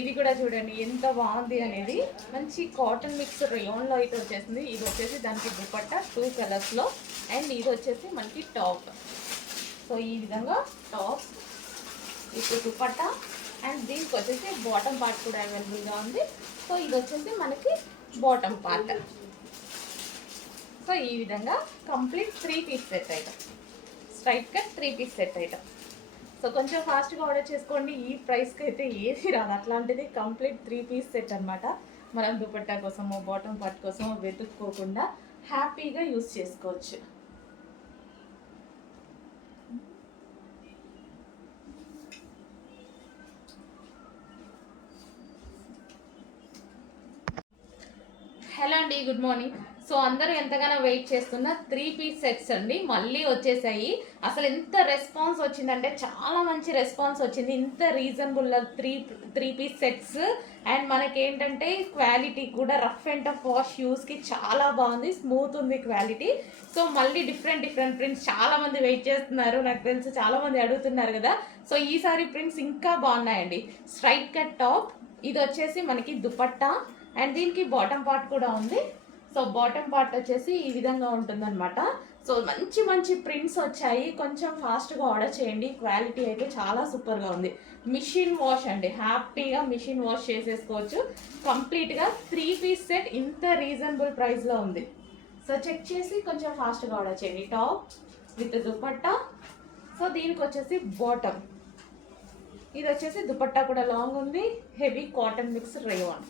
ఇది కూడా చూడండి ఎంత బాగుంది అనేది. మంచి కాటన్ మిక్స్ రేయాన్లో అయితే వచ్చేసింది. ఇది వచ్చేసి దానికి దుపట్టా 2 కలర్స్లో. అండ్ ఇది వచ్చేసి మనకి టాప్. సో ఈ విధంగా టాప్ ఇప్పుడు దుపట్టా. అండ్ దీనికి వచ్చేసి బాటమ్ పార్ట్ కూడా అవైలబుల్గా ఉంది. సో ఇది వచ్చేసి మనకి బాటమ్ పార్ట్. సో ఈ విధంగా complete 3 piece set item, straight cut 3 piece set item. So కొంచెం ఫాస్ట్గా ఆర్డర్ చేసుకోండి. ఈ ప్రైస్కి అయితే ఏది రాదు. అట్లాంటిది కంప్లీట్ 3 పీస్ సెట్ అనమాట. మనం దుపట్టా కోసమో బాటమ్ పార్ట్ కోసమో వెతుక్కోకుండా హ్యాపీగా యూస్ చేసుకోవచ్చు. హలో అండి, గుడ్ మార్నింగ్. సో అందరూ ఎంతగానో వెయిట్ చేస్తున్న 3 పీస్ సెట్స్ అండి మళ్ళీ వచ్చేసాయి. అసలు ఎంత రెస్పాన్స్ వచ్చిందంటే చాలా మంచి రెస్పాన్స్ వచ్చింది. ఇంత రీజనబుల్ 3 పీస్ సెట్స్. అండ్ మనకేంటంటే క్వాలిటీ కూడా రఫ్ అండ్ టఫ్ వాష్ యూస్కి చాలా బాగుంది, స్మూత్ ఉంది క్వాలిటీ. సో మళ్ళీ డిఫరెంట్ ప్రింట్స్ చాలామంది వెయిట్ చేస్తున్నారు, నాకు తెలుసు చాలామంది అడుగుతున్నారు కదా. సో ఈసారి ప్రింట్స్ ఇంకా బాగున్నాయండి. స్ట్రైట్ కట్ టాప్, ఇది వచ్చేసి మనకి దుపట్టా. అండ్ దీనికి బాటమ్ పార్ట్ కూడా ఉంది. సో బాటమ్ పార్ట్ వచ్చేసి ఈ విధంగా ఉంటుందన్నమాట. సో మంచి ప్రింట్స్ వచ్చాయి. కొంచెం ఫాస్ట్గా ఆర్డర్ చేయండి. క్వాలిటీ అయితే చాలా సూపర్గా ఉంది. మిషన్ వాష్ అండి, హ్యాపీగా మిషన్ వాష్ చేసేసుకోవచ్చు. కంప్లీట్గా 3 పీస్ సెట్ ఇంత రీజనబుల్ ప్రైస్లో ఉంది. సో చెక్ చేసి కొంచెం ఫాస్ట్గా ఆర్డర్ చేయండి. Top with dupatta. సో దీనికి వచ్చేసి బాటమ్, ఇది వచ్చేసి దుపట్టా కూడా లాంగ్ ఉంది. Heavy cotton mix rayon.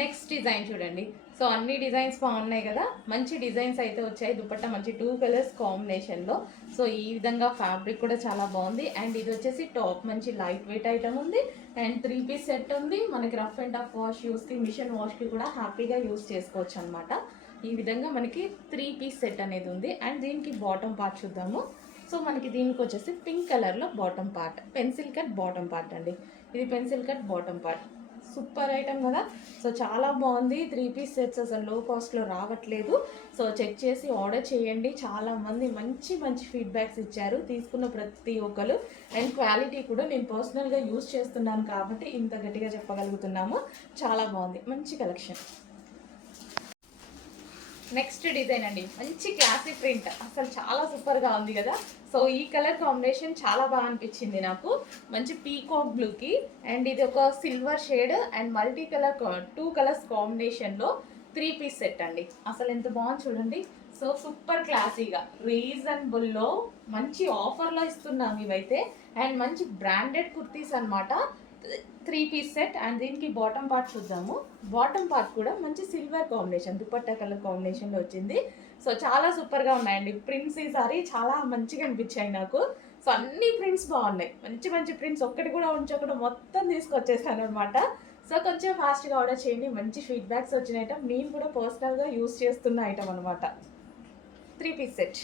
Next design చూడండి. సో అన్ని డిజైన్స్ బాగున్నాయి కదా, మంచి డిజైన్స్ అయితే వచ్చాయి. దుపట్టా మంచి 2 కలర్స్ కాంబినేషన్లో. సో ఈ విధంగా ఫ్యాబ్రిక్ కూడా చాలా బాగుంది. అండ్ ఇది వచ్చేసి టాప్ మంచి లైట్ వెయిట్ ఐటమ్ ఉంది. అండ్ 3 పీస్ సెట్ ఉంది. మనకి రఫ్ అండ్ టఫ్ వాష్ యూస్కి, మిషన్ వాష్కి కూడా హ్యాపీగా యూస్ చేసుకోవచ్చు అనమాట. ఈ విధంగా మనకి 3 పీస్ సెట్ అనేది ఉంది. అండ్ దీనికి బాటమ్ పార్ట్ చూద్దాము. సో మనకి దీనికి వచ్చేసి పింక్ కలర్లో bottom part, pencil cut bottom part అండి. ఇది pencil cut bottom part. Super item కదా. సో చాలా బాగుంది. 3 పీస్ సెట్స్ అసలు లో కాస్ట్లో రావట్లేదు. సో చెక్ చేసి ఆర్డర్ చేయండి. చాలామంది మంచి ఫీడ్బ్యాక్స్ ఇచ్చారు తీసుకున్న ప్రతి ఒక్కరు. అండ్ క్వాలిటీ కూడా నేను పర్సనల్గా యూజ్ చేస్తున్నాను కాబట్టి ఇంత గట్టిగా చెప్పగలుగుతున్నాము. చాలా బాగుంది, మంచి కలెక్షన్. నెక్స్ట్ డిజైన్ అండి, మంచి క్లాసిక్ ప్రింట్, అసలు చాలా సూపర్గా ఉంది కదా. సో ఈ కలర్ కాంబినేషన్ చాలా బాగా అనిపించింది నాకు. మంచి పీకాక్ బ్లూకి అండ్ ఇది ఒక silver shade and multi colour 2 colours కాంబినేషన్లో 3 పీస్ సెట్ అండి. అసలు ఎంత బాగుంది చూడండి. సో సూపర్ క్లాసీగా రీజనబుల్లో మంచి ఆఫర్లో ఇస్తున్నాం ఇవైతే. అండ్ మంచి బ్రాండెడ్ కుర్తీస్ అనమాట. 3 పీస్ సెట్. అండ్ దీనికి బాటమ్ పార్ట్ చూద్దాము. బాటమ్ పార్ట్ కూడా మంచి సిల్వర్ కాంబినేషన్, దుపట్టా కలర్ కాంబినేషన్లో వచ్చింది. సో చాలా సూపర్గా ఉన్నాయండి ప్రింట్స్. ఈసారి చాలా మంచిగా అనిపించాయి నాకు. సో అన్ని ప్రింట్స్ బాగున్నాయి, మంచి ప్రింట్స్. ఒక్కటి కూడా ఉంచకుండా మొత్తం తీసుకొచ్చేసాను అనమాట. సో కొంచెం ఫాస్ట్గా ఆర్డర్ చేయండి. మంచి ఫీడ్బ్యాక్స్ వచ్చిన ఐటమ్, నేను కూడా పర్సనల్గా యూస్ చేస్తున్న ఐటమ్ అనమాట. 3 పీస్ సెట్.